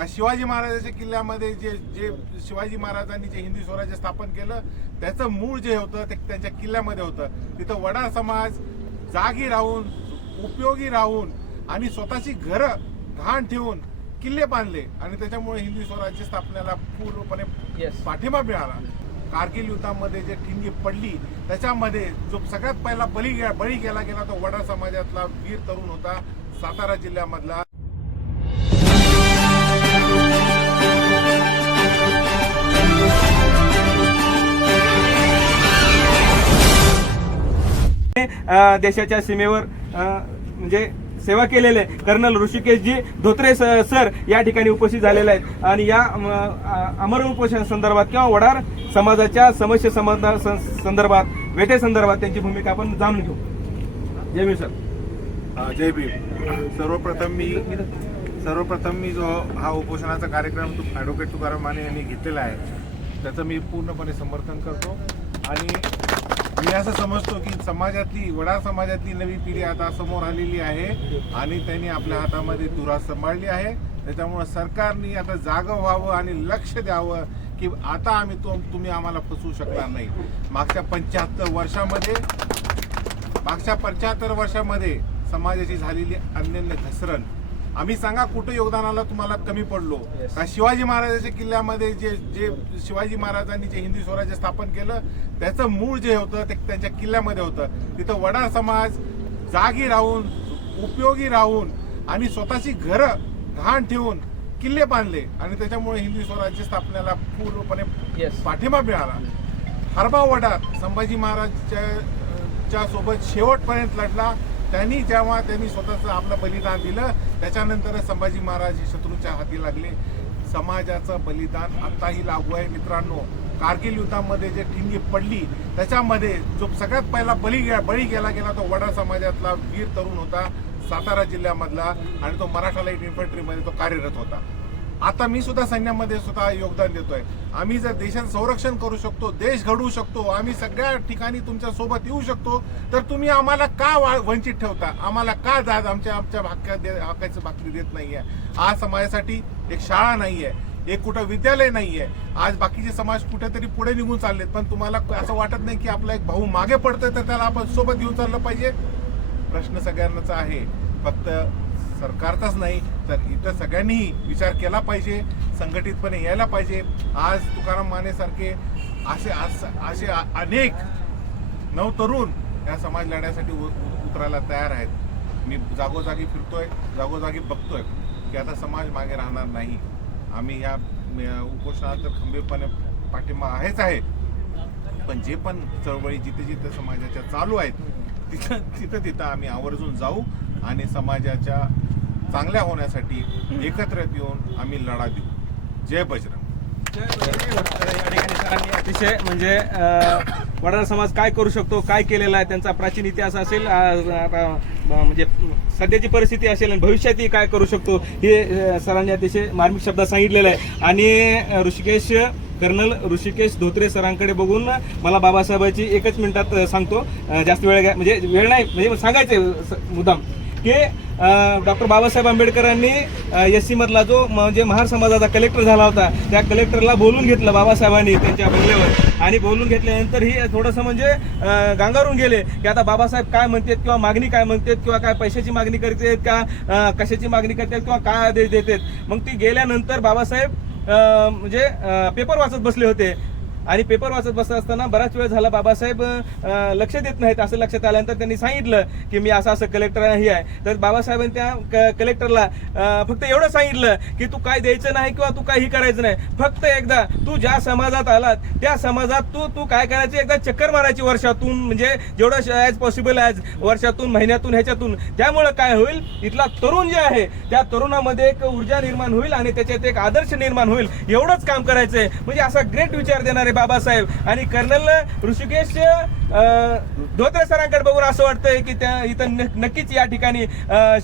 शिवाजी महाराजांच्या किल्ल्यामध्ये जे जे शिवाजी महाराजांनी जे हिंदू स्वराज्य स्थापन केलं त्याचं मूळ जे होतं ते त्यांच्या किल्ल्यामध्ये होतं. तिथं वडार समाज जागी राहून उपयोगी राहून आणि स्वतःची घरं घाण ठेवून किल्ले बांधले आणि त्याच्यामुळे हिंदू स्वराज्य स्थापनेला पूर्णपणे. पाठिंबा मिळाला. कारगिल युद्धामध्ये जे ठिणगी पडली त्याच्यामध्ये जो सगळ्यात पहिला बळी बळी गेला गेला तो वडार समाजातला वीर तरुण होता सातारा जिल्ह्यामधला. देशाच्या सीमेवर म्हणजे सेवा केलेले कर्नल ऋषिकेशजी धोत्रे सर या ठिकाणी उपस्थित झालेले आहेत. आणि या अमर उपोषण संदर्भात किंवा वडार समाजाच्या समस्ये समाधा- संदर्भात वेटे संदर्भात त्यांची भूमिका आपण जाणून घेऊ. जय भीम सर. जय भीम. सर्वप्रथम मी सर्वप्रथम मी जो हा उपोषणाचा कार्यक्रम तु- ॲडव्होकेट तुकाराम माने यांनी घेतलेला आहे त्याचं मी पूर्णपणे समर्थन करतो. आणि मी असं समजतो की समाजातली वडा समाजातली नवी पिढी आता समोर आलेली आहे आणि त्यांनी आपल्या हातामध्ये दुरा सांभाळली आहे. त्याच्यामुळं सरकारने आता जागं व्हावं आणि लक्ष द्यावं की आता आम्ही तो तुम्ही आम्हाला फसवू शकणार नाही. मागच्या पंच्याहत्तर वर्षामध्ये मागच्या पंच्याहत्तर वर्षामध्ये समाजाची झालेली अन्यन्य घसरण आम्ही सांगा कुठं योगदानाला तुम्हाला कमी पडलो. का शिवाजी महाराजांच्या किल्ल्यामध्ये जे जे शिवाजी महाराजांनी जे हिंदू स्वराज्य स्थापन केलं त्याचं मूळ जे होतं ते त्यांच्या किल्ल्यामध्ये होतं तिथं वडार समाज जागी राहून उपयोगी राहून आणि स्वतःची घरं घाण ठेवून किल्ले बांधले आणि त्याच्यामुळे हिंदू स्वराज्य स्थापनेला पूर्णपणे. पाठिंबा मिळाला हरबा वडार संभाजी महाराजच्या च्या सोबत शेवटपर्यंत लढला त्यांनी जेव्हा त्यांनी स्वतःचं आपलं बलिदान दिलं त्याच्यानंतर संभाजी महाराज हे शत्रूच्या हाती लागले. समाजाचं बलिदान आत्ताही लागू आहे. मित्रांनो कारगिल युद्धामध्ये जे ठिणगी पडली त्याच्यामध्ये जो सगळ्यात पहिला बळी गे- बळी गेला गेला तो वडा समाजातला वीर तरुण होता सातारा जिल्ह्यामधला आणि तो मराठा लाइट इन्फंट्रीमध्ये तो कार्यरत होता. आता मी सुद्धा सैन्यामध्ये सुद्धा योगदान देतोय. आम्ही जर देशाचं संरक्षण करू शकतो देश घडवू शकतो आम्ही सगळ्या ठिकाणी तुमच्यासोबत येऊ शकतो तर तुम्ही आम्हाला का वंचित ठेवता? आम्हाला का जात आमच्या आमच्या भाक्या दे- हक्काची भाकरी देत नाहीये? आज समाजासाठी एक शाळा नाहीये एक कुठं विद्यालय नाहीये. आज बाकीचे समाज कुठेतरी पुढे निघून चाललेत. पण तुम्हाला असं वाटत नाही की आपला एक भाऊ मागे पडतोय तर त्याला आपण सोबत घेऊन चाललं पाहिजे? प्रश्न सगळ्यांनाचा आहे. फक्त सरकारचाच नाही तर इतर सगळ्यांनीही विचार केला पाहिजे संघटितपणे यायला पाहिजे. आज तुकाराम मानेसारखे असे असे अनेक नवतरुण या समाज लढ्यासाठी उ- उतरायला तयार आहेत. मी जागोजागी फिरतोय जागोजागी बघतोय की आता समाज मागे राहणार नाही. आम्ही या म- खंबीरपणे पाठिंबा आहेच आहे. पण जे पण चळवळी जिथे जिथे समाजाच्या चालू आहेत तिथं तिथं तिथं आम्ही आवर्जून जाऊ. आणि समाजाच्या चांगल्या होण्यासाठी एकत्र येऊन आम्ही लढा देऊ. जय बजरंग. या ठिकाणी सरांनी अतिशय म्हणजे वडार समाज काय करू शकतो काय केलेला आहे त्यांचा प्राचीन इतिहास असेल आता, म्हणजे सध्याची परिस्थिती असेल आणि भविष्यातही काय करू शकतो हे सरांनी अतिशय मार्मिक शब्दात सांगितलेलं आहे. आणि ऋषिकेश कर्नल ऋषिकेश धोत्रे सरांकडे बघून मला बाबासाहेबांची एकच मिनिटात सांगतो. जास्त वेळ घ्या म्हणजे वेळ नाही म्हणजे सांगायचं मुद्दाम. की डॉक्टर बाबासाहेब आंबेडकरांनी एस सीमधला जो म्हणजे महार समाजाचा कलेक्टर झाला होता त्या कलेक्टरला बोलून घेतलं बाबासाहेबांनी त्यांच्या बंगल्यावर. आणि बोलून घेतल्यानंतर ही थोडंसं म्हणजे गांगारून गेले की आता बाबासाहेब काय म्हणतात किंवा मागणी काय म्हणतात किंवा काय पैशाची मागणी करतात का कशाची मागणी करतात किंवा काय आदेश देतात. मग ती गेल्यानंतर बाबासाहेब म्हणजे पेपर वाचत बसले होते. आणि पेपर वाचत बसत असताना बराच वेळ झाला बाबासाहेब लक्ष देत नाहीत असं लक्षात आल्यानंतर त्यांनी सांगितलं की मी असं असं कलेक्टर नाही आहे. तर बाबासाहेबांनी त्या क- कलेक्टरला फक्त एवढं सांगितलं की तू काय द्यायचं नाही किंवा तू काही करायचं नाही. फक्त एकदा तू ज्या समाजात आलात त्या समाजात तू तू काय करायची? एकदा चक्कर मारायची वर्षातून म्हणजे जेवढं ॲज पॉसिबल ॲज वर्षातून महिन्यातून ह्याच्यातून. त्यामुळं काय होईल? इथला तरुण जे आहे त्या तरुणामध्ये एक ऊर्जा निर्माण होईल आणि त्याच्यात एक आदर्श निर्माण होईल. एवढंच काम करायचंय. म्हणजे असा ग्रेट विचार देणारे बाबासाहेब. आणि कर्नल ऋषिकेश धोत्रे सरांकडे बघून असं वाटतंय की त्या इथं न- नक्कीच या ठिकाणी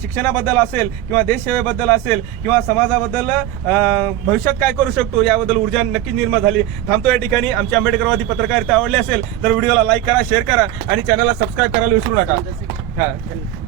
शिक्षणाबद्दल असेल किंवा देशसेवेबद्दल असेल किंवा समाजाबद्दल भविष्यात काय करू शकतो याबद्दल ऊर्जा नक्कीच निर्माण झाली. थांबतो या ठिकाणी. आमची आंबेडकरवादी पत्रकारिता आवडली असेल तर व्हिडिओला लाईक करा शेअर करा आणि चॅनलला सबस्क्राईब करायला विसरू नका. हां.